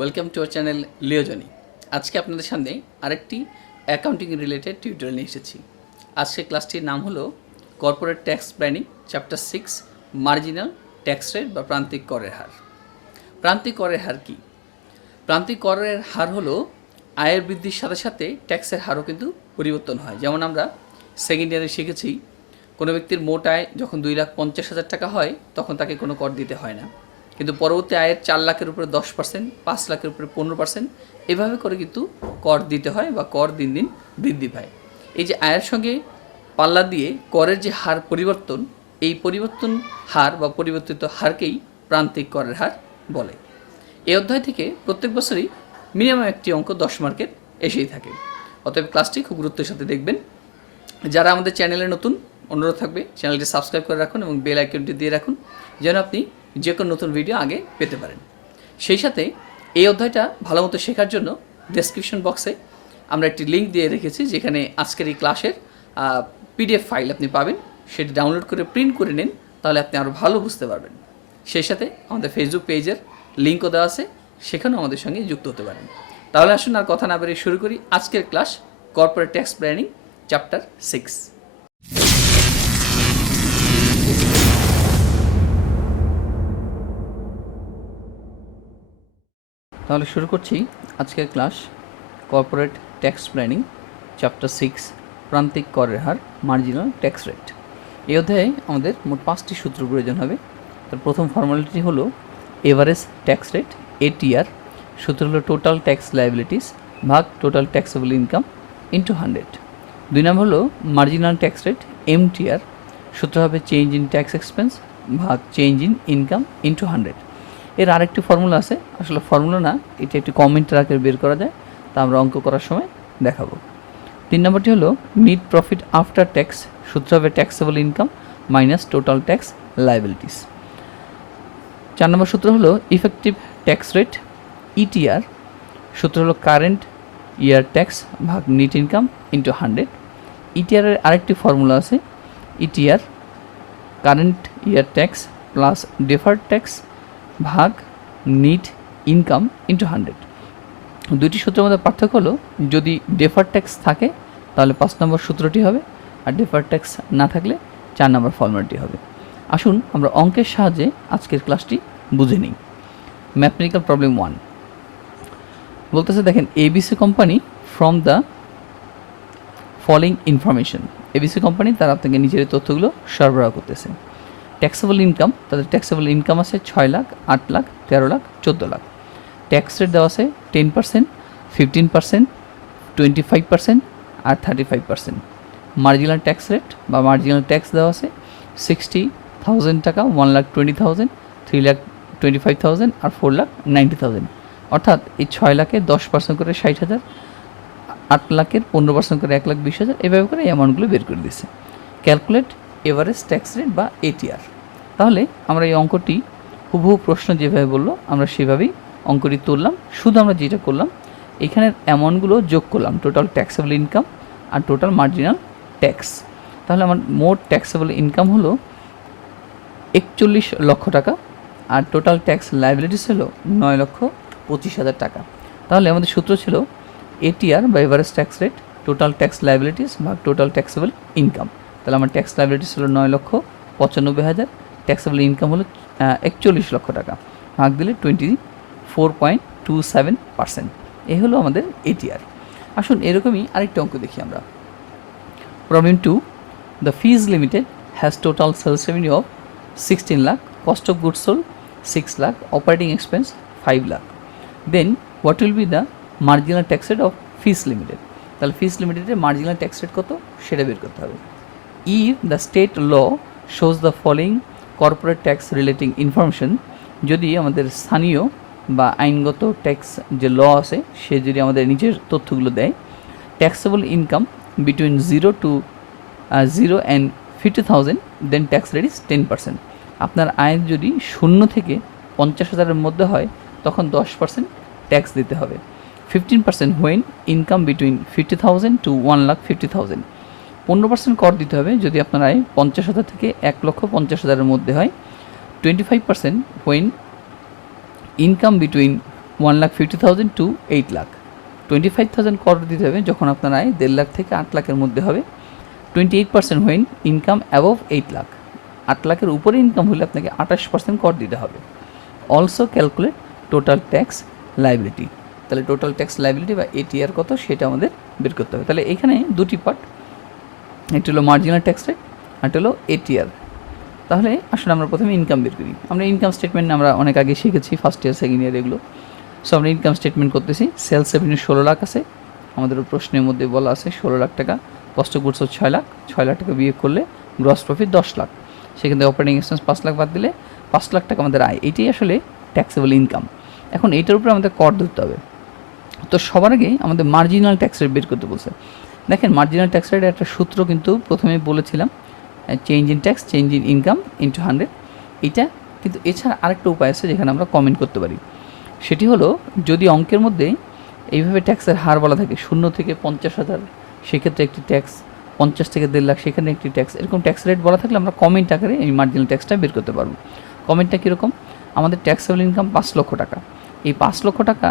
Welcome to our channel লিওজনি। আজকে আপনাদের সামনে আরেকটি অ্যাকাউন্টিং রিলেটেড টিউটোরিয়াল নিয়ে এসেছি। আজকের ক্লাসটির নাম হলো corporate tax planning chapter 6 marginal tax rate বা প্রান্তিক করের হার। প্রান্তিক করের হার কি? প্রান্তিক করের হার হলো আয়ের বৃদ্ধির সাথে সাথে ট্যাক্সের হারও কিন্তু পরিবর্তন হয়। যেমন আমরা সেকেন্ড ইয়ারে শিখেছি, কোনো ব্যক্তির মোট আয় যখন 2,50,000 টাকা হয় তখন তাকে কোনো কর দিতে হয় না, কিন্তু পরবর্তী আয়ের 4 লাখের উপরে 10%, 5 লাখের উপরে 15%, এভাবে করে কিন্তু কর দিতে হয় বা কর দিন দিন বৃদ্ধি পায়। এই যে আয়ের সঙ্গে পাল্লা দিয়ে করের যে হার পরিবর্তন, এই পরিবর্তন হার বা পরিবর্তিত হারকেই প্রান্তিক করের হার বলে। এই অধ্যায় থেকে প্রত্যেক বছরই মিনিমাম একটি অঙ্ক 10 মার্কের এসেই থাকে। অতএব ক্লাসটি খুব গুরুত্বের সাথে দেখবেন। যারা আমাদের চ্যানেলে নতুন, অনুরোধ থাকবে চ্যানেলটি সাবস্ক্রাইব করে রাখুন এবং বেল আইকনটি দিয়ে রাখুন, যেন আপনি যে কোনো নতুন ভিডিও আগে পেতে পারেন। সেই সাথে এই অধ্যায়টা ভালো মতো শেখার জন্য ডেসক্রিপশন বক্সে আমরা একটি লিঙ্ক দিয়ে রেখেছি, যেখানে আজকের এই ক্লাসের পিডিএফ ফাইল আপনি পাবেন। সেটি ডাউনলোড করে প্রিন্ট করে নিন, তাহলে আপনি আরও ভালো বুঝতে পারবেন। সেই সাথে আমাদের ফেসবুক পেজের লিঙ্কও দেওয়া আছে, সেখানেও আমাদের সঙ্গে যুক্ত হতে পারেন। তাহলে আসুন আর কথা না বেরিয়ে শুরু করি আজকের class corporate tax planning chapter 6। তাহলে শুরু করছি আজকের class corporate tax planning chapter 6 প্রান্তিক করের হার মার্জিনাল ট্যাক্স রেট। এই অধ্যায়ে আমাদের মোট 5টি সূত্র প্রয়োজন হবে। তার প্রথম ফর্মুলাটি হলো এভারেজ ট্যাক্স রেট ATR, সূত্র হলো টোটাল ট্যাক্স লায়াবিলিটিস ভাগ টোটাল ট্যাক্সেবল ইনকাম ইন্টু 100। 2 নম্বর হলো মার্জিনাল ট্যাক্স রেট MTR, সূত্র হবে চেঞ্জ ইন ট্যাক্স এক্সপেন্স ভাগ চেঞ্জ ইন ইনকাম ইন্টু 100। এর আরেকটি ফর্মুলা আছে, আসলে ফর্মুলা না, এটা একটি কমেন্টের আকারে বের করা যায়, তা আমরা অঙ্ক করার সময় দেখাবো। 3 নম্বরটি হলো নিট প্রফিট আফটার ট্যাক্স, সূত্র হবে taxable income minus total tax liabilities. 4 নম্বর সূত্র হলো ইফেক্টিভ ট্যাক্স রেট ETR, সূত্র হলো কারেন্ট ইয়ার ট্যাক্স ভাগ নিট ইনকাম ইন্টু 100। ETR এর আরেকটি ফর্মুলা আছে, ETR current year tax plus deferred tax ভাগ নিট ইনকাম ইন্টু 100। দুইটি সূত্রের মধ্যে পার্থক্য হলো, যদি ডেফার্ড ট্যাক্স থাকে তাহলে 5 নম্বর সূত্রটি হবে, আর ডেফার্ড ট্যাক্স না থাকলে 4 নম্বর ফর্মুলাটি হবে। আসুন আমরা অঙ্কের সাহায্যে আজকের ক্লাসটি বুঝে নিই। ম্যাথমেটিক্যাল প্রবলেম 1 বলতেছে, দেখেন ABC company from the following information. ABC company তারা আপনাকে নিজের তথ্যগুলো সরবরাহ করতেছে। ট্যাক্সেবল ইনকাম, তাদের ট্যাক্সেবল ইনকাম আছে 6 লাখ, 8 লাখ, 13 লাখ, 14 লাখ। ট্যাক্স রেট দেওয়া আছে 10%, 15%, 25% আর 35%। মার্জিনাল ট্যাক্স রেট বা মার্জিনাল ট্যাক্স দেওয়া আছে 60,000 টাকা, 1,20,000, 3,25,000 আর 4,90,000। অর্থাৎ এই 6 লাখে 10% করে 60,000, 8 লাখের 15% করে 1,20,000, এভাবে করে এই অ্যামাউন্টগুলো বের করে দিয়েছে। ক্যালকুলেট এভারেজ ট্যাক্স রেট বা ATR। তাহলে আমরা এই অঙ্কটি হুবহু প্রশ্ন যেভাবে বললো আমরা সেভাবেই অঙ্কটি তুললাম। শুধু আমরা যেটা করলাম, এখানের অ্যামাউন্টগুলো যোগ করলাম, টোটাল ট্যাক্সেবল ইনকাম আর টোটাল মার্জিনাল ট্যাক্স। তাহলে আমার মোট ট্যাক্সেবল ইনকাম হলো 41 লক্ষ টাকা, আর টোটাল ট্যাক্স লায়াবিলিটিস হলো 9,25,000 টাকা। তাহলে আমাদের সূত্র ছিল ATR বা average tax rate total tax liabilities ভাগ টোটাল ট্যাক্সেবল ইনকাম। তাহলে আমার ট্যাক্স লায়াবিলিটিস হলো 9,95,000, ট্যাক্সেবল ইনকাম হলো 41 লক্ষ টাকা, ভাগ দিলে 24.27%। এই হলো আমাদের ATR। আসুন এরকমই আরেকটা অঙ্ক দেখি আমরা। Problem 2, the Fizz limited has total sales revenue of 16 lakh, cost of goods sold 6 lakh, operating expense 5 lakh. Then what will be the marginal tax rate of Fizz limited. তাহলে ফিজ লিমিটেডের মার্জিনাল ট্যাক্স রেট কত সেটা বের করতে হবে। If the state law shows the following corporate tax relating information, যদি আমাদের স্থানীয় বা আইনগত ট্যাক্স যে ল আছে সে যদি আমাদের নিজের তথ্যগুলো দেয়, taxable income between 0 and 50,000, then tax rate is 10%। আপনার আয় যদি 0 থেকে 50,000-এর মধ্যে হয় তখন 10% ট্যাক্স দিতে হবে। 15% হোয়েন ইনকাম বিটুইন 50,000 to 1,50,000। 15% কর দিতে হবে যদি আপনার আয় 50,000 থেকে 1,50,000-এর মধ্যে হয়। 25% when income between 1,50,000 to 8 lakh. 25,000 কর দিতে হবে যখন আপনার আয় 1.5 লাখ থেকে 8 লাখের মধ্যে হবে। 28% হোয়েন ইনকাম অ্যাবভ 8 লাখ। 8 লাখের উপরে ইনকাম হলে আপনাকে 28% কর দিতে হবে। Also calculate total tax liability. তাহলে টোটাল ট্যাক্স লাইবিলিটি বা এটিআর কত সেটা আমাদের বের করতে হবে। তাহলে এখানে দুটি পার্ট, একটি হলো মার্জিনাল ট্যাক্স রেট আর একটা হলো এটিআর। তাহলে আসলে আমরা প্রথমে ইনকাম বের করি। আমরা ইনকাম স্টেটমেন্ট আমরা অনেক আগে শিখেছি, ফার্স্ট ইয়ার সেকেন্ড ইয়ার এগুলো। সো আমরা ইনকাম স্টেটমেন্ট করতেছি। সেলস রেভিনিউ 16 লাখ আছে, আমাদের প্রশ্নের মধ্যে বলা আছে 16 লাখ টাকা, cost of goods 6 lakh, 6 lakh টাকা বিয়োগ করলে গ্রস প্রফিট 10 লাখ, সেখান থেকে অপারেটিং এক্সপেন্স 5 লাখ বাদ দিলে 5 লাখ টাকা আমাদের আয়। এটাই আসলে ট্যাক্সেবল ইনকাম। এখন এইটার উপরে আমাদের কর ধরতে হবে। তো সবার আগে আমাদের মার্জিনাল ট্যাক্স রেট বের করতে বলছে। দেখেন মার্জিনাল ট্যাক্স রেটের একটা সূত্র কিন্তু প্রথমে বলেছিলাম, change in tax change in income into 100। এটা কিন্তু এছাড়া আরেকটা উপায় আছে যেখানে আমরা কমেন্ট করতে পারি। সেটি হলো যদি অঙ্কের মধ্যে এইভাবে ট্যাক্সের হার বলা থাকে 0 থেকে 50,000, সেক্ষেত্রে একটি ট্যাক্স, 50 থেকে 1.5 লাখ সেখানে একটি ট্যাক্স, এরকম ট্যাক্স রেট বলা থাকলে আমরা কমেন্ট আকারে এই মার্জিনাল ট্যাক্সটা বের করতে পারবো। কমেন্টটা কীরকম? আমাদের ট্যাক্সেবল ইনকাম 5 লক্ষ টাকা। এই 5 লক্ষ টাকা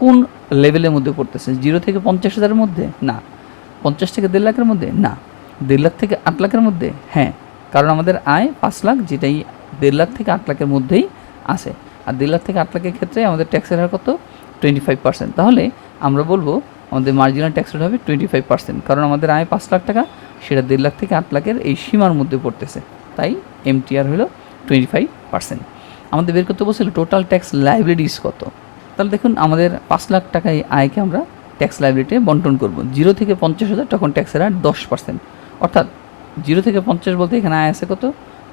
কোন লেভেলের মধ্যে পড়তেছে? 0 থেকে 50,000-এর মধ্যে? না। 50 থেকে 1.5 লাখের মধ্যে? না। 1.5 লাখ থেকে 8 লাখের মধ্যে? হ্যাঁ, কারণ আমাদের আয় 5 লাখ, যেটাই 1.5 লাখ থেকে 8 লাখের মধ্যেই আসে। আর 1.5 লাখ থেকে 8 লাখের ক্ষেত্রে আমাদের ট্যাক্সের হার কত? 25%। তাহলে আমরা বলবো আমাদের মার্জিনাল ট্যাক্স রেট হবে 25%, কারণ আমাদের আয় 5 লাখ টাকা, সেটা 1.5 লাখ থেকে 8 লাখের এই সীমার মধ্যে পড়তেছে, তাই এমটিআর হলো 25%। আমাদের বের করতে বলছিল টোটাল ট্যাক্স লাইবিলিটিস কত। তাহলে দেখুন আমাদের 5 লাখ টাকা এই আয়কে আমরা ট্যাক্স লাইবিলিটি বন্টন করব। 0 থেকে 50,000 তখন ট্যাক্সের হার 10%, অর্থাৎ 0 থেকে 50 বলতে এখানে আয় আছে কত?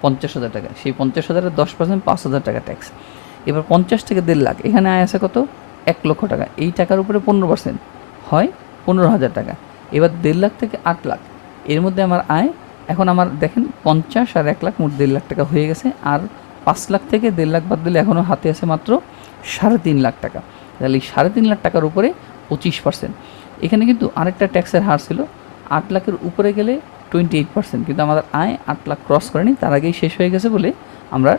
50,000 টাকা। সেই 50,000-এর 10% 5,000 টাকা ট্যাক্স। এবার 50 থেকে 1.5 লাখ, এখানে আয় আছে কত? 1 লক্ষ টাকা। এই টাকার উপরে 15% হয় 15,000 টাকা। এবার 1.5 লাখ থেকে 8 লাখ, এর মধ্যে আমার আয়, এখন আমার দেখেন 50 আর 1 লাখ মোট 1.5 লাখ টাকা হয়ে গেছে। আর 5 লাখ থেকে 1.5 লাখ বাদ দিলে এখনও হাতে আছে মাত্র 3.5 লাখ টাকা। তাহলে এই 3.5 লাখ টাকার উপরে 25%। এখানে কিন্তু আরেকটা ট্যাক্সের হার ছিল 8 লাখের উপরে গেলে 28%, কিন্তু আমাদের আয় 8 লাখ ক্রস করেনি, তার আগেই শেষ হয়ে গেছে বলে আমরা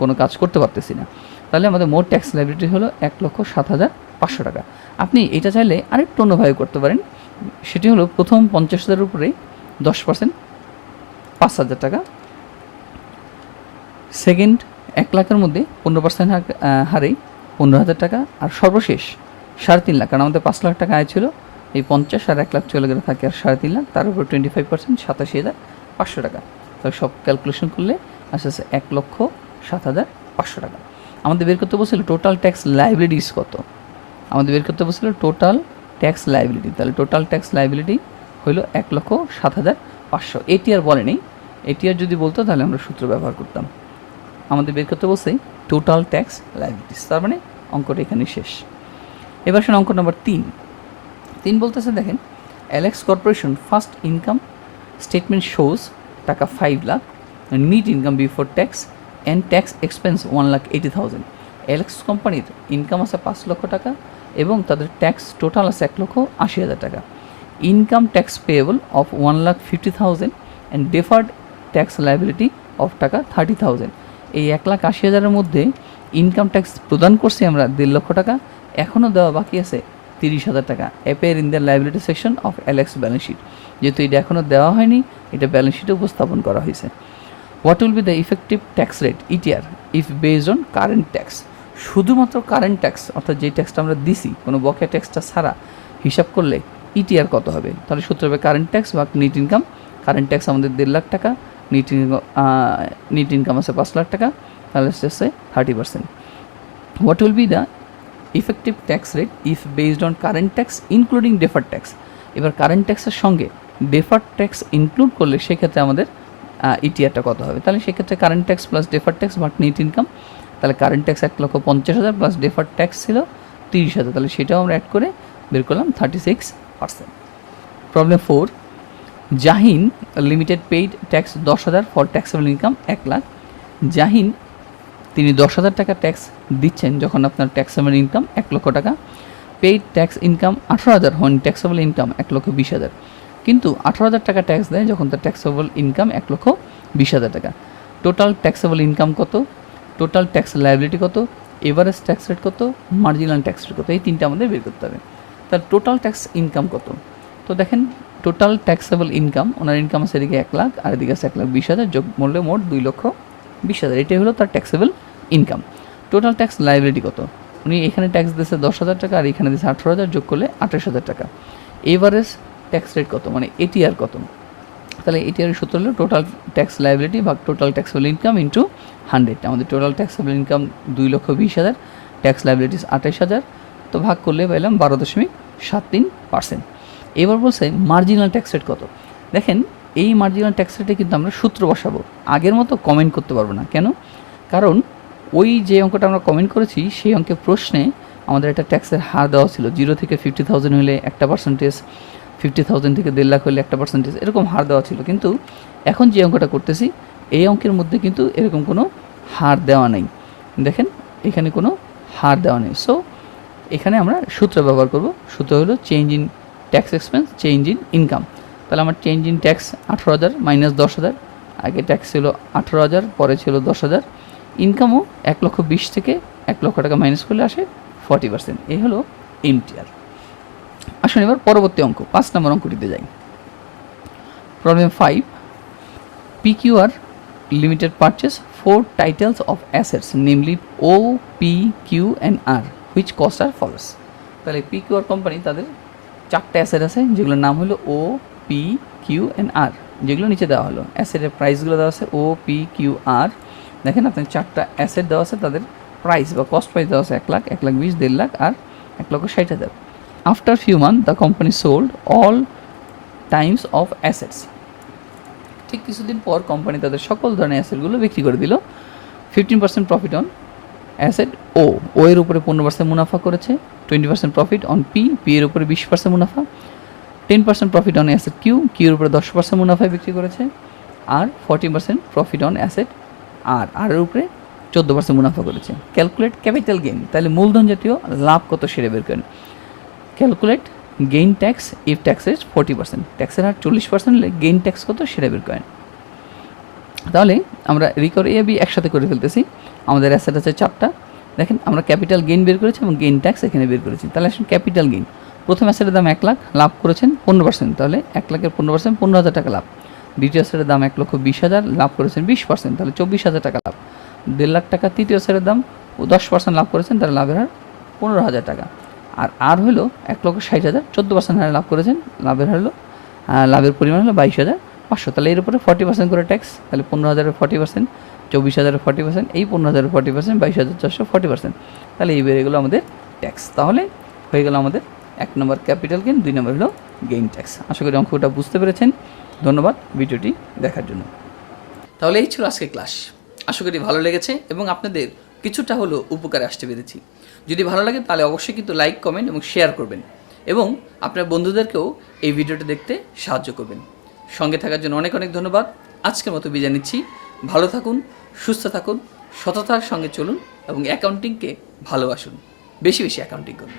কোনো কাজ করতে পারতেছি না। তাহলে আমাদের মোট ট্যাক্স লাইবিলিটি হলো 1,07,500 টাকা। আপনি এটা চাইলে আরেকটু অন্যভাবে করতে পারেন। সেটি হলো প্রথম 50,000-এর উপরে 10% 5,000 টাকা, সেকেন্ড 1 লাখের মধ্যে 15% হারে 15,000 টাকা, আর সর্বশেষ 3.5 লাখ, কারণ আমাদের 5 লাখ টাকা আয় ছিল, এই 50 আর 1 লাখ চলে গেলে থাকে আর 3.5 লাখ, তার উপর 25% 87,500 টাকা। তাহলে সব ক্যালকুলেশন করলে আস্তে আস্তে 1,07,500 টাকা। আমাদের বের করতে বলছিল টোটাল ট্যাক্স লাইবিলিটিস কত। আমাদের বের করতে বলছিল টোটাল ট্যাক্স লাইবিলিটি। তাহলে টোটাল ট্যাক্স লাইবিলিটি হইল 1,07,500। এটিআর বলেনি, এটিআর যদি বলতো তাহলে আমরা সূত্র ব্যবহার করতাম। আমাদের বের করতে বলছে টোটাল ট্যাক্স লাইবিলিটিস, তার মানে অঙ্কটা এখানে শেষ। এবার শুনে অঙ্ক নম্বর 3 বলতেছে, দেখেন LX corporation first income statement shows টাকা 5 lakh, NEET income before tax and tax expense 1,80,000। LX কোম্পানির ইনকাম আছে 5 লক্ষ টাকা এবং তাদের ট্যাক্স টোটাল আছে 1,80,000 টাকা। Income tax payable of 1,50,000 and deferred tax liability of টাকা 30,000। এই 1,80,000-এর মধ্যে ইনকাম ট্যাক্স প্রদান করছি আমরা 1.5 লক্ষ টাকা, এখনও দেওয়া বাকি আছে 30,000 টাকা। Appear in the liability section of LX balance sheet. যেহেতু এটা এখনও দেওয়া হয়নি, এটা ব্যালেন্স শিটে উপস্থাপন করা হয়েছে। What will be the effective tax rate ETR if based on current tax. শুধুমাত্র কারেন্ট ট্যাক্স, অর্থাৎ যে ট্যাক্সটা আমরা দিছি কোনো বকেয়া ট্যাক্সটা ছাড়া হিসাব করলে ইটিআর কত হবে? তাহলে সূত্র হবে কারেন্ট ট্যাক্স বা নিট ইনকাম। কারেন্ট ট্যাক্স আমাদের 1.5 লাখ টাকা, নিট ইনকাম আছে 5 লাখ টাকা, তাহলে হচ্ছে 30%। What will be the effective tax rate if based on current tax including deferred tax. এবার কারেন্ট ট্যাক্সের সঙ্গে ডেফার্ড ট্যাক্স ইনক্লুড করলে সেক্ষেত্রে আমাদের ইটিআরটা কত হবে? তাহলে সেক্ষেত্রে current tax plus deferred tax বা নেট ইনকাম, তাহলে current tax 1,50,000 plus deferred tax ছিল 30,000, তাহলে সেটাও আমরা অ্যাড করে বের করলাম 36%। Problem 4, Jahin limited paid tax 10,000 for taxable income 1 lakh. Jahin তিনি 10,000 টাকা ট্যাক্স দিচ্ছেন যখন আপনার ট্যাক্সেবল ইনকাম 1 লক্ষ টাকা। পেইড ট্যাক্স ইনকাম 18,000 হন ট্যাক্সেবল ইনকাম 1,20,000, কিন্তু 18,000 টাকা ট্যাক্স দেয় যখন তার ট্যাক্সেবল ইনকাম 1,20,000 টাকা। টোটাল ট্যাক্সেবল ইনকাম কত, টোটাল ট্যাক্স লায়াবিলিটি কত, এভারেজ ট্যাক্স রেট কত, মার্জিনাল ট্যাক্স রেট কত, এই তিনটা আমাদের বের করতে হবে। তাহলে টোটাল ট্যাক্স ইনকাম কত? তো দেখেন টোটাল ট্যাক্সেবল ইনকাম, ওনার ইনকাম আছে এদিকে 1 লাখ আর এদিকে আছে 1,20,000, যোগ মূল্যে মোট 2,20,000, এটাই হলো তার taxable income. Total tax liability কত? উনি এখানে ট্যাক্স দিয়েছে 10,000 টাকা আর এখানে দিয়েছে 18,000, যোগ করলে 28,000 টাকা। এভারেজ ট্যাক্স রেট কত, মানে এটিআর কত? তাহলে এটিআর সূত্র হলো টোটাল ট্যাক্স লাইবিলিটি ভাগ টোটাল ট্যাক্সেবল ইনকাম ইন্টু 100। আমাদের total taxable income 2,20,000, tax liabilities 28,000, তো ভাগ করলে পেলাম 12.73%। এবার বলছে মার্জিনাল ট্যাক্স রেট কত। দেখেন এই মার্জিনাল ট্যাক্স রেটে কিন্তু আমরা সূত্র বসাবো, আগের মতো কমেন্ট করতে পারবো না। কেন? কারণ ওই যে অঙ্কটা আমরা কমেন্ট করেছি সেই অঙ্কের প্রশ্নে আমাদের একটা ট্যাক্সের হার দেওয়া ছিল, 0 থেকে 50,000 হলে 1%, 50,000 থেকে 1.5 লাখ হলে 1%, এরকম হার দেওয়া ছিল। কিন্তু এখন যে অঙ্কটা করতেছি এই অঙ্কের মধ্যে কিন্তু এরকম কোনো হার দেওয়া নেই। দেখেন এখানে কোনো হার দেওয়া নেই। সো এখানে আমরা সূত্র ব্যবহার করব। সূত্র হলো change in tax expense change in income. তাহলে আমার চেঞ্জ ইন ট্যাক্স 18,000 মাইনাস 10,000, আগে ট্যাক্স ছিল 18,000, পরে ছিল 10,000, ইনকামও 1,20,000 থেকে 1 লক্ষ টাকা মাইনাস করলে আসে 40%। এই হলো এমটিআর। আসুন এবার পরবর্তী অঙ্ক 5 নম্বর অঙ্কটিতে যাই। Problem 5, PQR Limited purchase 4 titles of assets namely O, P, Q and R which cost are follows। তাহলে PQR কোম্পানি তাদের 4টা অ্যাসেট আছে যেগুলোর নাম হলো O, P, Q and R, যেগুলো নিচে দেওয়া হলো। অ্যাসেটের প্রাইসগুলো দেওয়া আছে O, P, Q, R। দেখেন আপনার 4টা অ্যাসেট দেওয়া আছে, তাদের প্রাইস বা কস্ট প্রাইস দেওয়া আছে 1 লাখ, 1,20,000, 1.5 লাখ আর 1,60,000। After few month the company sold all Times of assets. ঠিক কিছুদিন পর কোম্পানি তাদের সকল ধরনের অ্যাসেটগুলো বিক্রি করে দিল। 15% প্রফিট অন অ্যাসেট ও, ও এর উপরে 15% মুনাফা করেছে। 20% প্রফিট অন পি, পি এর উপরে 20% মুনাফা। 10% profit on asset Q, Q এর উপরে 10% মুনাফায় বিক্রি করেছে। আর 40% profit on asset R, R এর উপরে 14% মুনাফা করেছে। ক্যালকুলেট ক্যাপিটাল গেইন, তাহলে মূলধন জাতীয় লাভ কত সেটা বের করেন। Calculate gain tax if tax is 40%, ট্যাক্সের হার 40% হলে গেইন ট্যাক্স কত সেটা বের করেন। তাহলে আমরা রিকর এ বি একসাথে করে ফেলতেছি। আমাদের অ্যাসেট আছে 4টা। দেখেন আমরা ক্যাপিটাল গেইন বের করেছি এবং গেইন ট্যাক্স এখানে বের করেছি। তাহলে আসুন ক্যাপিটাল গেইন, প্রথম অ্যাসেটের দাম 1 লাখ, লাভ করেছেন 15%, তাহলে 1 লাখের 15% 15,000 টাকা লাভ। দ্বিতীয় অ্যাসেটের দাম 1,20,000, লাভ করেছেন 20%, তাহলে 24,000 টাকা লাভ। 1.5 লাখ টাকা তৃতীয় অ্যাসেটের দাম, 10% লাভ করেছেন, তাহলে লাভের হার 15,000 টাকা। আর হলো 1,60,000, 14% হারে লাভ করেছেন, লাভের হার হলো লাভের পরিমাণ হলো 22,500। তাহলে এর উপরে 40% করে ট্যাক্স, তাহলে 15,000-এর 40%, 24,000-এর 40%, এই 15,000-এর 40%, 22,400 40%। তাহলে এই বেড়ে গেলো আমাদের ট্যাক্স। তাহলে হয়ে গেল আমাদের 1 নম্বর ক্যাপিটাল গেইন, 2 নম্বর হলো গেইন ট্যাক্স। আশা করি অঙ্কটা বুঝতে পেরেছেন। ধন্যবাদ ভিডিওটি দেখার জন্য। তাহলে এই ছিল আজকে ক্লাস। আশা করি ভালো লেগেছে এবং আপনাদের কিছুটা হলো উপকারে আসতে পেরেছি। যদি ভালো লাগে তাহলে অবশ্যই কিন্তু লাইক, কমেন্ট এবং শেয়ার করবেন এবং আপনার বন্ধুদেরকেও এই ভিডিওটা দেখতে সাহায্য করবেন। সঙ্গে থাকার জন্য অনেক অনেক ধন্যবাদ। আজকের মতো বিদায় নিচ্ছি। ভালো থাকুন, সুস্থ থাকুন, সততার সঙ্গে চলুন এবং অ্যাকাউন্টিংকে ভালোবাসুন। বেশি বেশি অ্যাকাউন্টিং করুন।